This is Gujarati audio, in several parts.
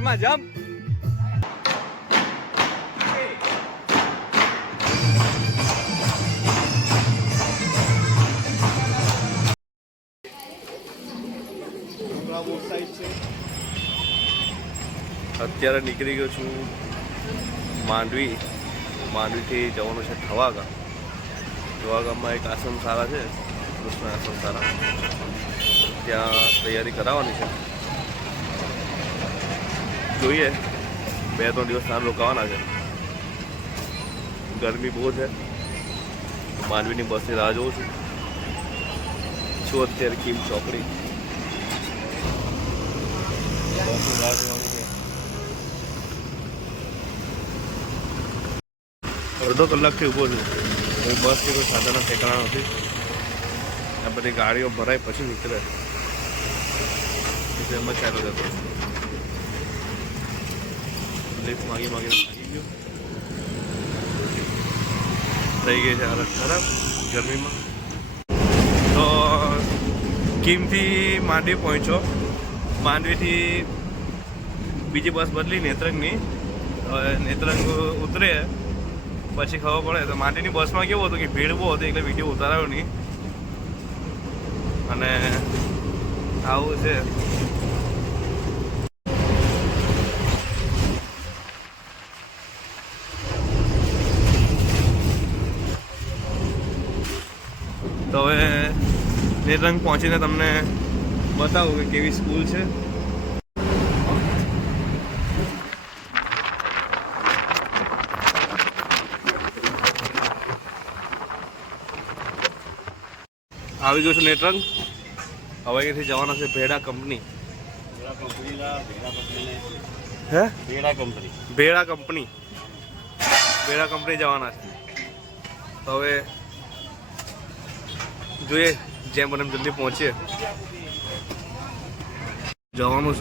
જોરમાં જમ્પ. અત્યારે નીકળી ગયો છું માંડવીથી જવાનું છે ધવાગામમાં એક આશ્રમ શાળા છે, કૃષ્ણ આશ્રમ શાળા, ત્યાં તૈયારી કરાવવાની છે. જોઈએ 2-3 દિવસ ત્યાં રોકાવાના છે. ગરમી બહુ છે. માંડવીની બસની રાહ જોઉં છું અત્યારે કિમ ચોકડી બસની રાહ જોવાની છે. અડધો કલાકથી ઊભો છું. કોઈ બસ કે કોઈ સાધનના ઠેકાણા નથી. આ બધી ગાડીઓ ભરાય પછી નીકળે એટલે એમ જ ચાલુ જતો. લિફ્ટ માગીને થાકી ગયો. થઈ ગઈ છે હાલત ખરાબ ગરમીમાં. તો કિમથી માંડવી પહોંચ્યો. માંડવીથી બીજી બસ બદલી નેત્રંગની. નેત્રંગ ઉતરે પછી ખબર પડે. તો માંડવીની બસમાં કેવું હતું કે ભીડ બહુ હતી એટલે વિડીયો ઉતારાયો નહીં. અને આવું છે. તો હવે નેત્રંગ પહોંચીને તમને બતાવું કે કેવી સ્કૂલ છે. આવી ગયું છું નેત્રંગ. હવે અહીંથી જવાના છે ભેડા કંપની. ભેડા કંપની જવાના છે. તો હવે જોઈએ જેમ બને જલ્દી પહોંચીએ. જવાનું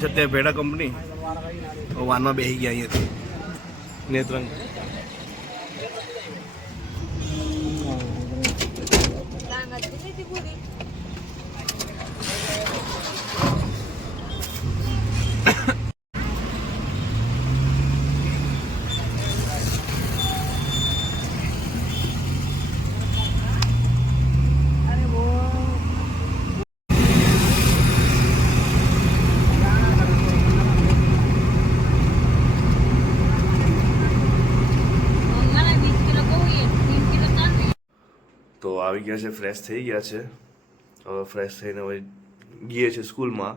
છે ત્યાં ભેડા કંપની. વાનમાં બેસી ગયા અહીંયાથી નેત્રંગ. તો આવી ગયા છે, ફ્રેશ થઈ ગયા છે. હવે ફ્રેશ થઈને હવે ગઈએ છે સ્કૂલમાં.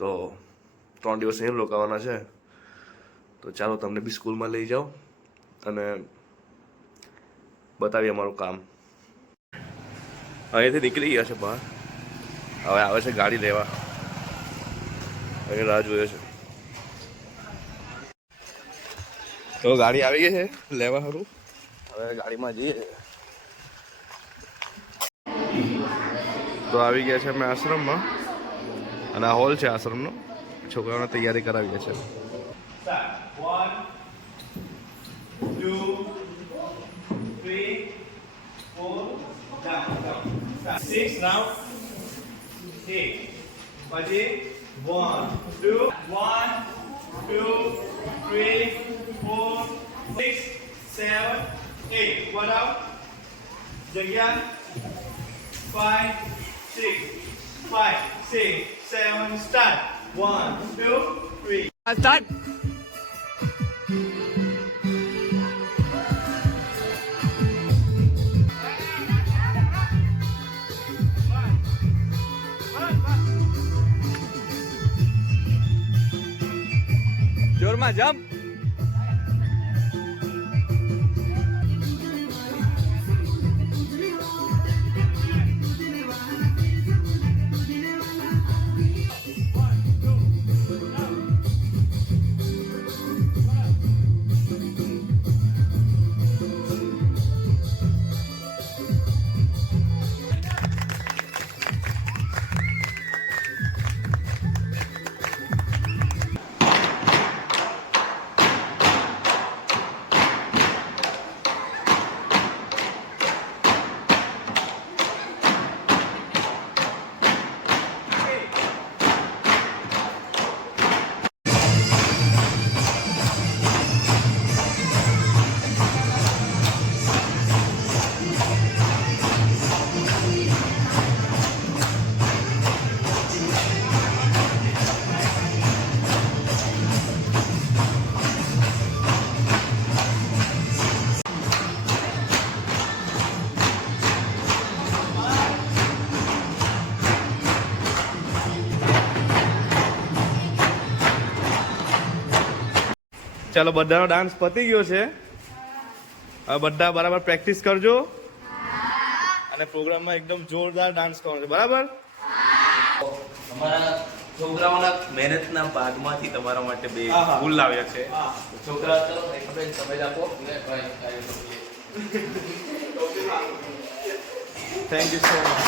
તો 3 દિવસ અહીં રોકાવાના છે. તો ચાલો તમને બી સ્કૂલમાં લઈ જાઓ અને બતાવીએ અમારું કામ. અહીંયાથી નીકળી ગયા છે બહાર. હવે આવે છે ગાડી લેવા. અહીં રાહ જોઈએ છે. તો ગાડી આવી ગઈ છે લેવા સારું. હવે ગાડીમાં જઈએ. તો આવી ગયા છે અમે આશ્રમમાં. અને આ હોલ છે આશ્રમનો. છોકરાઓને તૈયારી કરાવીએ છીએ. 1 2 3 4 down 6 now 8 પછી 1 2 3 4 6 7 8 one out જગ્યા 5 6 7 start 1 2 3 start. જોરમાં જમ્પ. ચાલો બધાનો ડાન્સ પતી ગયો છે. હવે બધા બરાબર પ્રેક્ટિસ કરજો અને પ્રોગ્રામમાં એકદમ જોરદાર ડાન્સ કરવાનો છે. બરાબર? અમારા છોકરાઓના મહેનતના બાદમાંથી તમારા માટે બે ફૂલ લાવ્યા છે. છોકરાઓ તો સમજ આપો. Thank you so much.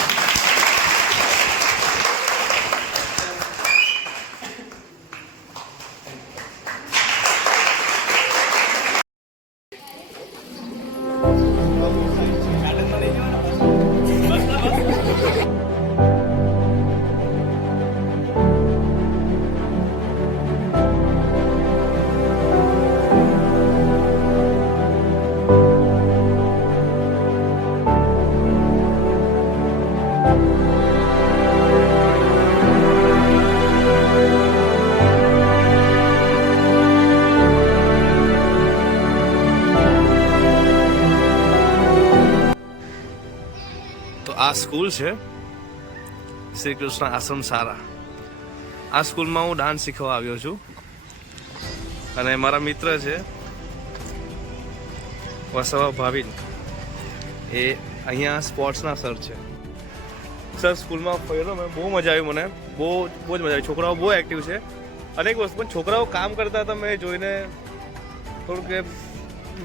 આ સ્કૂલ છે શ્રી કૃષ્ણ આશ્રમ શાળા. આ સ્કૂલમાં હું ડાન્સ શીખવા આવ્યો છું અને મારા મિત્ર છે વસવા ભાવિન, એ અહીંયા સ્પોર્ટ્સના સર છે. સર સ્કૂલમાં ફર્યો મેં, બહુ મજા આવી મને, બહુ જ મજા આવી. છોકરાઓ બહુ એક્ટિવ છે. અનેક વસ્તુ પણ છોકરાઓ કામ કરતા હતા મેં જોઈને થોડુંક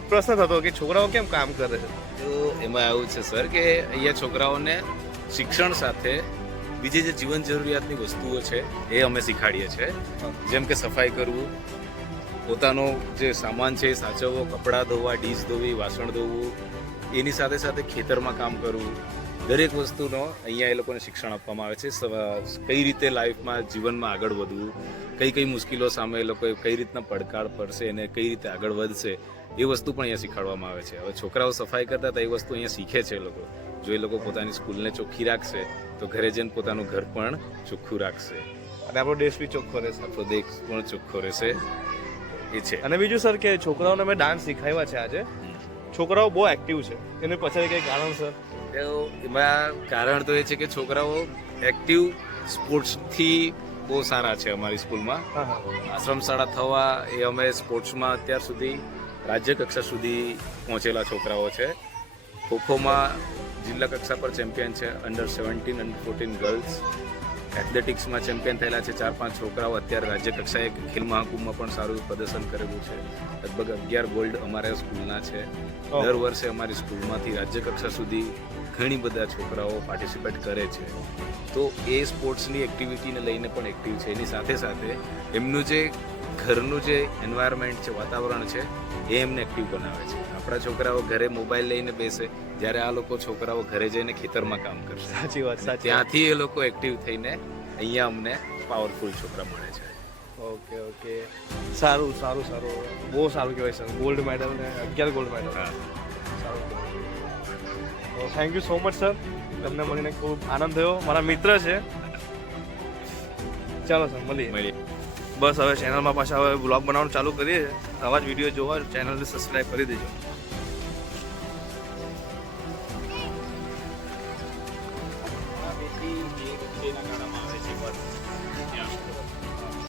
પ્રશ્ન થતો કે છોકરાઓ કેમ કામ કરે છે. તો એમાં એવું છે સર કે અહીંયા છોકરાઓને શિક્ષણ સાથે બીજી જે જીવન જરૂરિયાતની વસ્તુઓ છે એ અમે શીખાડીએ છીએ. જેમ કે સફાઈ કરવું, પોતાનો જે સામાન છે એ સાચવવો, કપડાં ધોવા, ડીશ ધોવી, વાસણ ધોવું, એની સાથે સાથે ખેતરમાં કામ કરવું, દરેક વસ્તુનો અહીંયા એ લોકોને શિક્ષણ આપવામાં આવે છે. કઈ રીતે લાઈફમાં જીવનમાં આગળ વધવું, કઈ કઈ મુશ્કેલો સામે એ લોકોએ કઈ રીતના પડકાર પડશે અને કઈ રીતે આગળ વધશે એ વસ્તુ પણ અહીંયા શીખવાડવામાં આવે છે. હવે છોકરાઓ સફાઈ કરતા હતા એ વસ્તુ અહીંયા શીખે છે. એ લોકો જો એ લોકો પોતાની સ્કૂલને ચોખ્ખી રાખશે તો ઘરે જઈને પોતાનું ઘર પણ ચોખ્ખું રાખશે અને આપણો દેશ બી ચોખ્ખો રહેશે. આપણો દેશ પણ ચોખ્ખો રહેશે એ છે. અને બીજું સર કે છોકરાઓને મેં ડાન્સ શીખાવ્યા છે આજે, છોકરાઓ બહુ એક્ટિવ છે, એની પાછળ કંઈ કારણ સર? એમાં કારણ તો એ છે કે છોકરાઓ એક્ટિવ સ્પોર્ટ્સથી બહુ સારા છે. અમારી સ્કૂલમાં આશ્રમ શાળા થવા એ અમે સ્પોર્ટ્સમાં અત્યાર સુધી રાજ્ય કક્ષા સુધી પહોંચેલા છોકરાઓ છે. ખોખોમાં જિલ્લા કક્ષા પર ચેમ્પિયન છે, અંડર-17 અંડર-14 ગર્લ્સ. એથ્લેટિક્સમાં ચેમ્પિયન થયેલા છે 4-5 છોકરાઓ. અત્યારે રાજ્ય કક્ષાએ ખેલ મહાકુંભમાં પણ સારું પ્રદર્શન કરેલું છે. લગભગ 11 ગોલ્ડ અમારા સ્કૂલના છે. દર વર્ષે અમારી સ્કૂલમાંથી રાજ્ય કક્ષા સુધી ઘણી બધા છોકરાઓ પાર્ટિસિપેટ કરે છે. તો એ સ્પોર્ટ્સની એક્ટિવિટીને લઈને પણ એક્ટિવ છે. એની સાથે સાથે એમનું જે ઘરનું જે એન્વાયરમેન્ટ છે, વાતાવરણ છે, એ એમને એક્ટિવ બનાવે છે. આપણા છોકરાઓ ઘરે મોબાઈલ લઈને બેસે, જ્યારે આ લોકો છોકરાઓ ઘરે જઈને ખેતરમાં કામ કરશે. સાચી વાત, સાચી. ત્યાંથી એ લોકો એક્ટિવ થઈને અહીંયા અમને પાવરફુલ છોકરા મળે છે. ઓકે ઓકે, સારું સારું સારું, બહુ સારું કહેવાય સર. ગોલ્ડ મેડલ ને 11 ગોલ્ડ મેડલ. સારું. Thank you so much sir, તમને મળીને ખૂબ આનંદ થયો. મારા મિત્ર છે. ચાલો સર, મળીએ. બસ હવે ચેનલમાં પાછા હવે બ્લોગ બનાવવાનું ચાલુ કરીએ છીએ. આવા જ વિડીયો જોવા ચેનલને સબસ્ક્રાઈબ કરી દેજો.